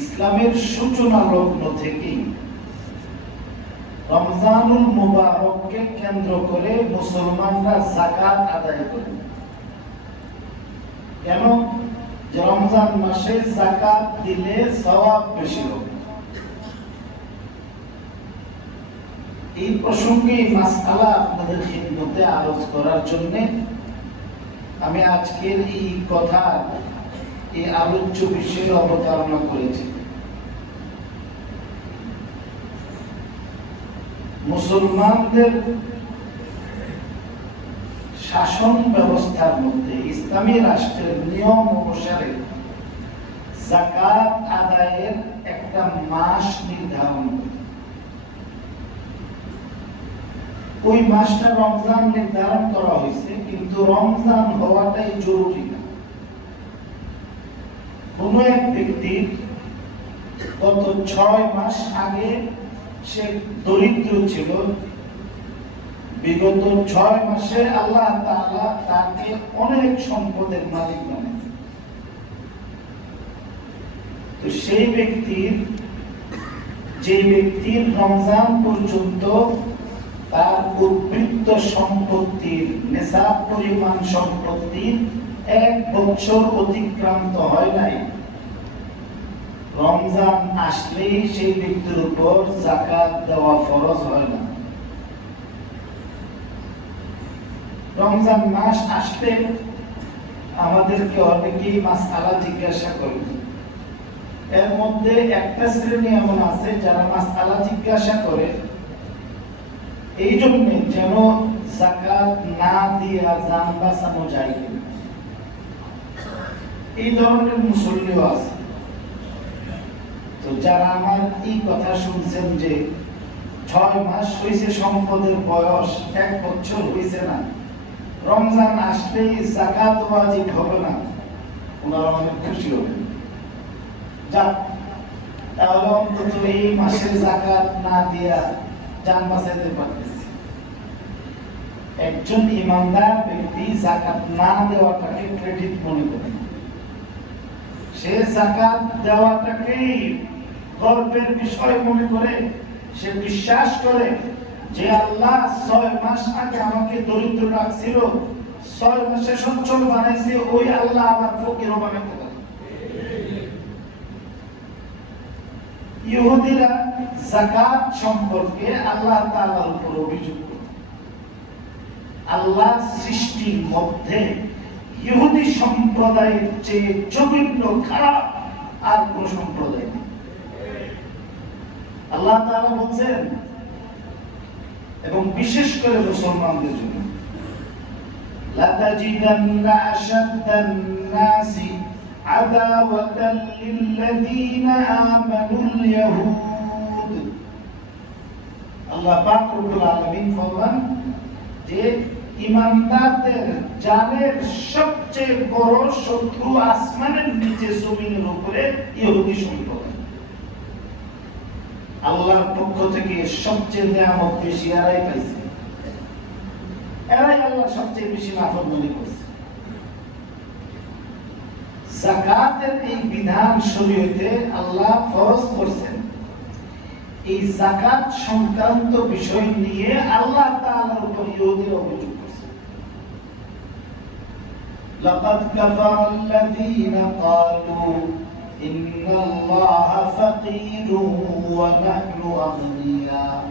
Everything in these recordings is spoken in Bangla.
ইসলামের সূচনা লগ্ন থেকেই রমজানুল মুবারককে কেন্দ্র করে মুসলমানরা জাকাত আদায় করে। কেন? যে রমজান মাসে জাকাত দিলে সওয়াব বেশি হবে। এই প্রসঙ্গে এই মাসআলা আপনাদের খিদমতে আলোচ করার জন্য আমি আজকের এই কথা এই আলোচ্য বিষয়ে অবতারণা করেছি। মুসলমানদের শাসন ব্যবস্থার মধ্যে ইসলামী রাষ্ট্রের নিয়ম অনুসারে জাকাত আদায়ের একটা মাস নির্ধারণ ওই মাসটা রমজান নির্ধারণ করা হয়েছে, কিন্তু রমজান হওয়াটাই জরুরি না। কোন এক ব্যক্তির গত ছয় মাস আগে সে দরিদ্র ছিল। বিগত ছয় মাসে আল্লাহ তাকে অনেক সম্পদের মালিক বানিয়েছে তো সেই ব্যক্তির যে ব্যক্তির রমজান পর্যন্ত তার উদ্বৃত্ত সম্পত্তির নেশাব পরিমাণ সম্পত্তি এক বছর অতিক্রান্ত হয় নাই। রমজান আসলেই সেই ব্যক্তির উপর জাকাত দেওয়া ফরজ হয় না। রমজান মাস আসতে আমাদেরকে অনেকেই মাস আলা জিজ্ঞাসা করে। এর মধ্যে একটা শ্রেণি এমন আছে যারা মাস আলা জিজ্ঞাসা করে এই জন্য যেন জাকাত না দিয়া জান বাঁচানো যায় এই ধরনের মুসল্লিও আছে। তো যারা আমার এই কথা শুনছেন যে ছয় মাস হয়েছে সম্পদের বয়স, এক বছর হয়েছে না, রমজান আসলেই জাকাত ওয়াজিব হবে না। ওনারা অনেক খুশি হবে। যাক, তাহলে অন্তত এই মাসে জাকাত না দিয়া যান বাঁচাইতে পারতেছি। একজন ইমানদার ব্যক্তি জাকাত না দেওয়াটাকে ক্রেডিট মনে করে। সে জাকাত দেওয়াটাকেই গর্বের বিষয় মনে করে, সে বিশ্বাস করে যে আল্লাহ ছয় মাস আগে আমাকে দরিদ্র রাখছিল, ছয় মাসে সচ্ছল বানাইছে, ওই আল্লাহ আমার ফকির বানাতে ইহুদিরা জাকাত সম্পর্কে আল্লাহ তাআলার উপর অভিযোগ আল্লাহ সৃষ্টির মধ্যে ইহুদি সম্প্রদায়ের চেয়ে জঘন্য খারাপ আর কোন সম্প্রদায় আল্লাহ তাআলা বলছেন এবং বিশেষ করে মুসলমানদের জন্য لتجدن أشد الناس عداوة للذين آمنوا اليهود আল্লাহ পাক রব্বুল আলামিন ফরমান যে ইমানদারদের জানের সবচেয়ে বড় শত্রু আসমানের নিচে জমিনের উপরে ইহুদি সম্প্রদায় আল্লাহর পক্ষ থেকে সবচেয়ে নিয়ামত বেশি এরাই পাইছে। এরাই আল্লাহ সবচেয়ে বেশি নাফত মনে করছে। জাকাতের এই বিধান শরীয়তে আল্লাহ ফরজ করছেন। এই জাকাত সংক্রান্ত বিষয় নিয়ে আল্লাহ তাআলার উপর ইহুদির অভিযোগ করছেন إن الله فقير ونحن أغنياء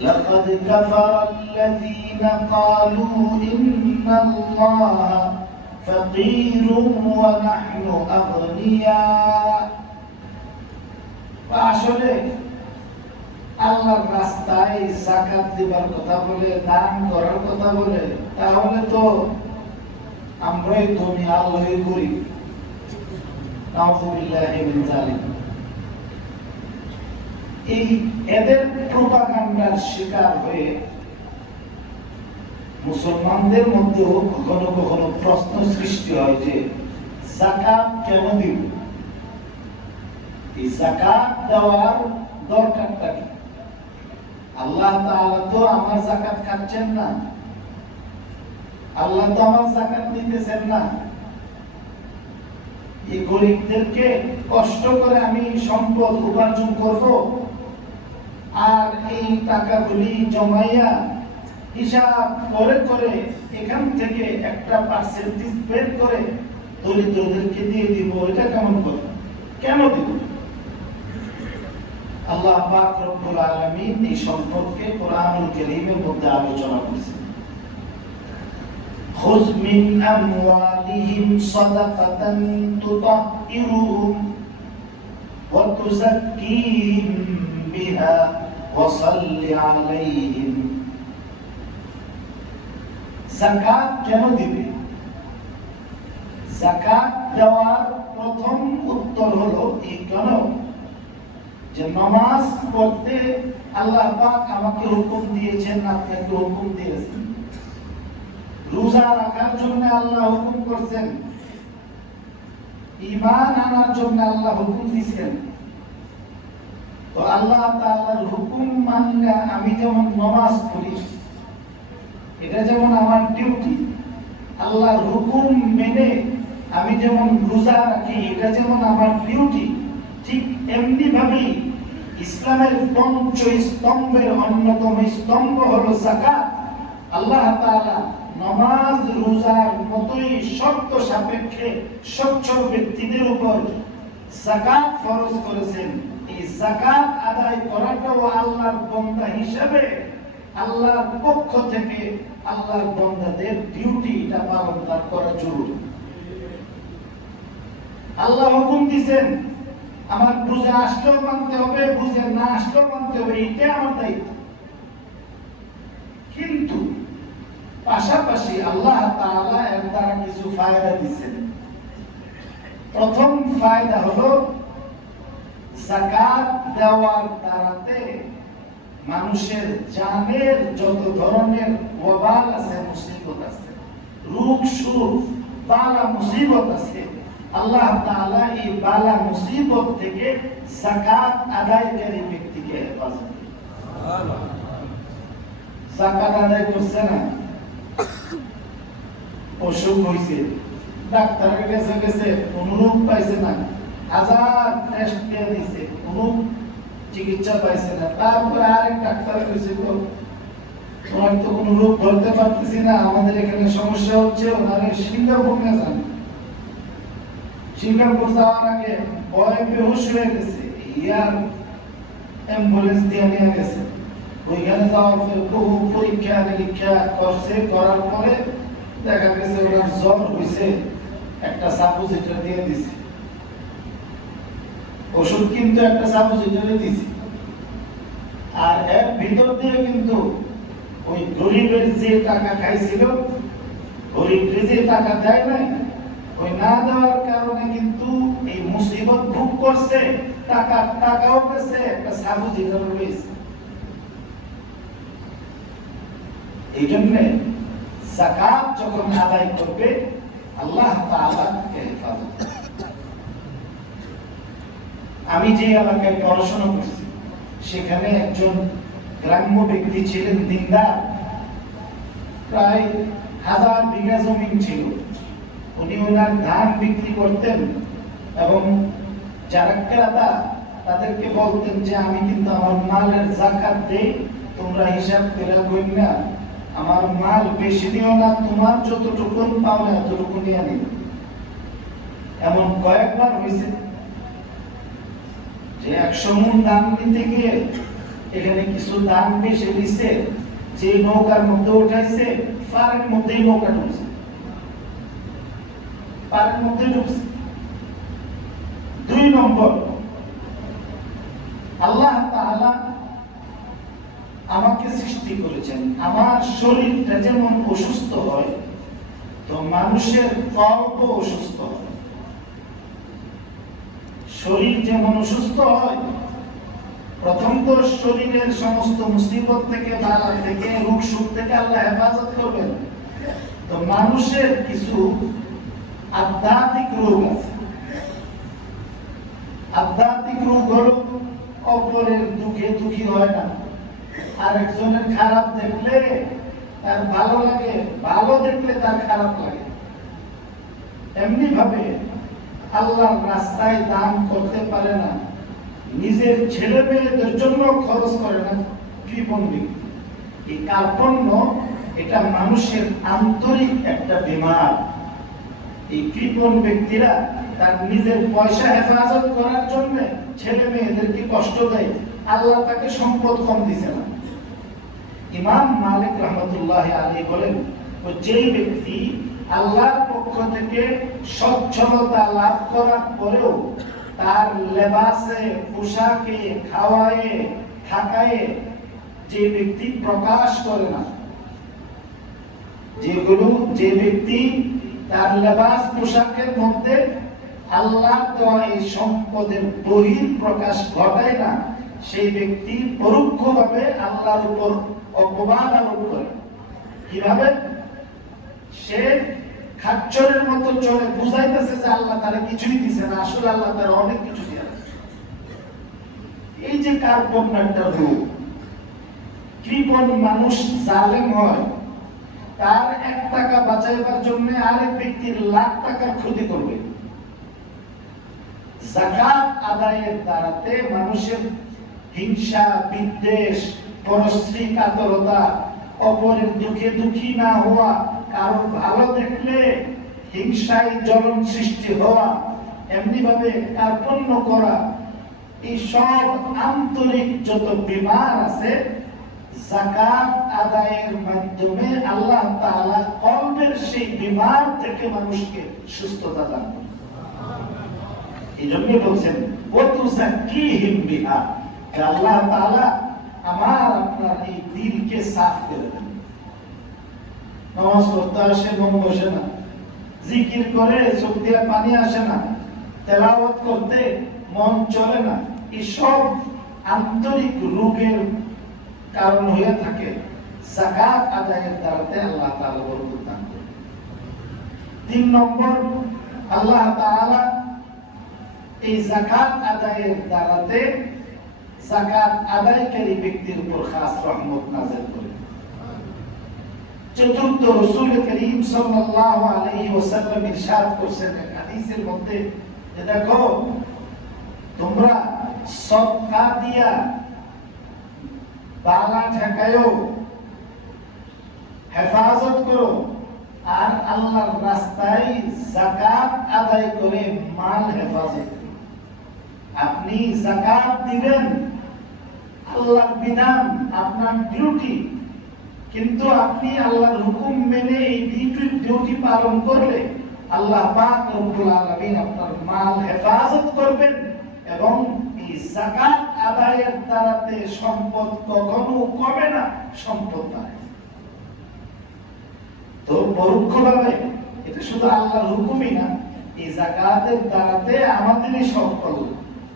لقد كفر الذين قالوا إن الله فقير ونحن أغنياء আসলে আল্লাহর রাস্তায় জাকাত দিবার কথা বলে দান করার কথা বলে তাহলে তো আমরাই ধনী আল্লাহই করি নাউজুবিল্লাহি মিন জালিম এই এদের প্রোপাগান্ডার শিকার হয়ে মুসলমানদের মধ্যেও কখনো কখনো প্রশ্ন সৃষ্টি হয় যে, জাকাত কেন দিব? এই জাকাত দেওয়ার দরকারটা কি? আল্লাহ তাআলা তো আমার জাকাত খাচ্ছেন না। আল্লাহ তো আমার জাকাত নিতেছেন না। এই গরিবদেরকে কষ্ট করে আমি সম্পদ উপার্জন করব। আর এই টাকাগুলি জমাইয়া হিসাব করে করে এখান থেকে একটা পার্সেন্টেজ বের করে দরিদ্রদেরকে দিয়ে দিব। এটা কেমন কথা? কেন দিব? আল্লাহ পাক রব্বুল এই সম্পর্কে মধ্যে আলোচনা করেছেন। خذ من أموالهم صدقة تطهرهم وتزكيهم بها وصل عليهم জাকাত কেন দিবে জাকাত দেওয়ার প্রথম উত্তর হলো এই কেন যে নামাজ পড়তে আল্লাহ পাক আমাকে হুকুম দিয়েছেন আপনাকে হুকুম দিয়েছেন রোজা রাখার জন্য আল্লাহ হুকুম করছেন। ঈমান আনার জন্য আল্লাহ হুকুম দিয়েছেন তো আল্লাহ তাআলার হুকুম মানলে আমি যেমন নামাজ পড়ি, এটা যেমন আমার ডিউটি আল্লাহর হুকুম মেনে আমি যেমন রোজা রাখি, এটা যেমন আমার ডিউটি ঠিক এমনি ভাবেই ইসলামের পঞ্চ স্তম্ভের অন্যতম স্তম্ভ হলো জাকাত আল্লাহ তাআলা নামাজ রোজার মতোই শর্ত সাপেক্ষে সচ্ছল ব্যক্তিদের উপর জাকাত ফরজ করেছেন, এই জাকাত আদায় করাটাও আল্লাহর বন্দা আল্লাহর পক্ষ থেকে আল্লাহর বন্দাদের ডিউটি এটা পালন তার করা জরুরি। আল্লাহ হুকুম দিছেন, আমার বুঝে আসলেও মানতে হবে, বুঝে না আসলেও মানতে হবে এটা আমার দায়িত্ব। কিন্তু পাশাপাশি আল্লাহ দ্বারা কিছু ফায়দা দিচ্ছেন প্রথম ফায়দা হলো জাকাত দেওয়ার দ্বারাতে মানুষের জানের যত ধরনের ওয়াবাল আছে, মুসিবত আছে, রোগ, সুখ, বালা মুসিবত আছে, আল্লাহ তাআলা এই বালা মুসিবত থেকে যাকাত আদায়কারী ব্যক্তিকে হেফাজত যাকাত আদায় করছে না? অসুখ হয়েছে ডাক্তারের কাছে গেছে অনুরূপ পাইছে না। হাজার টেস্ট দিয়ে দিছে অনুরূপ চিকিৎসা পাইছে না। তারপরে আরেক ডাক্তার কইছে, তো তোমার তো কোনো রোগ ধরতে পারতেছি না, আমাদের এখানে সমস্যা হচ্ছে ওনারে সিঙ্গাপুর নিয়ে যান। সিঙ্গাপুর যাওয়ার আগে ভয় বেহুশ হয়ে গেছে। ইয়ার অ্যাম্বুলেন্স দিয়ে নিয়ে গেছে। ওইখানে যাওয়ার পরে বহু পরীক্ষা নিরীক্ষা করছে, করার পরে দেখা গেছে ওনার জ্বর হয়েছে একটা সাপোজিটর দিয়ে দিছে। ওষুধ কিন্তু একটা সাপোজিটরে দিছে। আর এর ভিতর দিয়ে কিন্তু ওই গরিবের যে টাকা খাইছিল গরিবরে যে টাকা দেয় নাই, ওই না দেওয়ার কারণে কিন্তু এই মুসিবত ভোগ করছে, টাকা টাকাও পেয়েছে, একটা সাপোজিটর রয়েছে এই জন্যে জাকাত যখন আদায় করবে, আল্লাহ হেফাজত আমি যে এলাকায় পড়াশোনা করছি, সেখানে একজন গ্রাম্য ব্যক্তি ছিলেন, দিনদার। প্রায় হাজার বিঘা জমি ছিল। উনি ওনার ধান বিক্রি করতেন এবং যারা ক্রেতা, তাদেরকে বলতেন যে, আমি কিন্তু আমার মালের জাকাত দেই, তোমরা হিসাব করে না। আমার মাল বেশি নিও না, তোমার যতটুকু পাও না এতটুকু নিয়ে নিও এমন কয়েকবার হয়েছে যে একশো মন দান নিতে গিয়ে এখানে কিছু দান বেশি দিছে, যে নৌকার মধ্যে উঠাইছে পারের মধ্যেই নৌকা ঢুকছে। পারের মধ্যে ঢুকছে। দুই নম্বর, আল্লাহ তাআলা আমাকে সৃষ্টি করেছেন, আমার শরীরটা যেমন অসুস্থ হয়, তো মানুষের কল্প অসুস্থ হয়। শরীর যেমন অসুস্থ হয়, প্রথম তো শরীরের সমস্ত মুসিবত থেকে, বালা থেকে, রোগ সুখ থেকে আল্লাহ হেফাজত করবেন। তো মানুষের কিছু আধ্যাত্মিক রোগ আছে। আধ্যাত্মিক রোগ হল অপরের দুঃখে দুঃখী হয় না। আরেকজনের খারাপ দেখলে তার ভালো লাগে, ভালো দেখলে তার খারাপ লাগে। এমনি ভাবে রাস্তায় দান করতে পারে না, নিজের ছেলে মেয়েদের জন্য খরচ করে না কৃপণ ব্যক্তি এই কার্পণ্য এটা মানুষের আন্তরিক একটা বিমার এই কৃপণ ব্যক্তিরা তার নিজের পয়সা হেফাজত করার জন্য ছেলে মেয়েদেরকে কষ্ট দেয় আল্লাহ তাকে সম্পদ কম দিছে না। ইমাম মালিক রহমতুল্লাহ আলী বলেন ও যেই ব্যক্তি আল্লাহর পক্ষ থেকে সচ্ছলতা লাভ করার পরেও তার লেবাসে, পোশাকে, খাওয়ায়ে, থাকায়ে যে ব্যক্তি প্রকাশ করে না যেগুলো যে ব্যক্তি তার লেবাস, পোশাকের মধ্যে আল্লাহ দেওয়া এই সম্পদের বহির প্রকাশ ঘটায় না সেই ব্যক্তি পরোক্ষভাবে আল্লাহর উপর অপমান আরোপ করে কীভাবে? সে খাচ্চরের মতো চলে, বুঝাইতেছে যে আল্লাহ তারা কিছুই দিছে না, আসলে আল্লাহ তারা অনেক কিছু এই যে কার্পণ্য একটা রূপ মানুষ জালেম হয়, তার এক টাকা বাঁচাইবার জন্য আরেক ব্যক্তির লাখ টাকার ক্ষতি করবে। জাকাত আদায়ের দ্বারাতে মানুষের হিংসা, বিদ্বেষ পরশ্রী কাতরতা অপরের দুঃখে দুঃখী না হওয়া কারও ভালো দেখলে হিংসায় জ্বলন সৃষ্টি হওয়া এমনি ভাবে কার্পণ্য করা এই সব আন্তরিক যত বিমার আছে জাকাত আদায়ের মাধ্যমে আল্লাহ তাআলা কলবের সেই বিমার থেকে মানুষকে সুস্থতা দান করেন। এই জন্যই বলছেন কতু জাকিহিম বিহা। আল্লাহ তাআলা আমার আপনার এই দিলকে সাফ করে দেন। নামাজ পড়তে আসে মন বসে না। জিকির করে, চোখ দিয়ে পানি আসে না। তেলাওয়াত করতে মন চলে না। এই সব আন্তরিক রোগের কারণ হয়ে থাকে। জাকাত আদায়ের দ্বারাতে আল্লাহ তাআলা বরকত দান করেন তিন নম্বর, আল্লাহ তাআলা এই জাকাত আদায়ের দ্বারাতে জাকাত আদায়কারী ব্যক্তির উপর খাস রহমত নাযিল করেন চতুর্থ রাসূল করিম সাল্লাল্লাহু আলাইহি ওয়াসাল্লাম ইরশাদ করেছেন হাদিসের মধ্যে যে দেখো, তোমরা সদকা দিয়া বালা ঠেকায়ও, হেফাজত করো আর আল্লাহর রাস্তায় জাকাত আদায় করে মাল হেফাজত করো। আপনি জাকাত দিবেন, আল্লাহর বিধান, আপনার ডিউটি কিন্তু আপনি আল্লাহর হুকুম মেনে এই ডিউটি ডিউটি পালন করলে আল্লাহ পাক রব্বুল আলামিন আপনার মাল হেফাজত করবেন এবং এই জাকাত আদায়ের দ্বারাতে সম্পদ কখনো কমে না, সম্পদ বাড়ে। তো পরোক্ষভাবে এটা শুধু আল্লাহর হুকুমই না, এই জাকাতের দ্বারাতে আমাদেরই সব কল্যাণ